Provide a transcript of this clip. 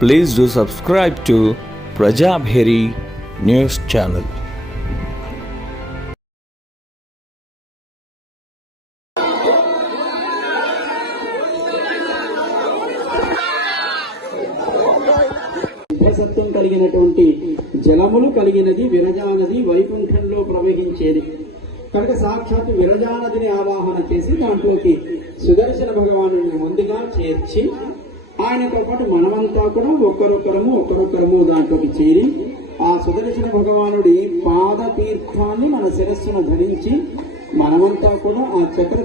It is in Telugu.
Please do subscribe to Prajabheri News Channel. సత్వం కలిగినటువంటి జలములు కలిగినది విరజా నది వైకుంఠంలో ప్రవహించేది కనుక సాక్షాత్ విరజా నదిని ఆవాహన చేసి దాంట్లోకి సుదర్శన భగవాను ముందుగా చేర్చి ఆయనతో పాటు మనమంతా కూడా ఒక్కరొక్కరము దాంట్లోకి చేరి ఆ సుదర్శన భగవానుడి పాద తీర్థాన్ని మన శిరస్సును ధరించి మనమంతా కూడా ఆ చక్ర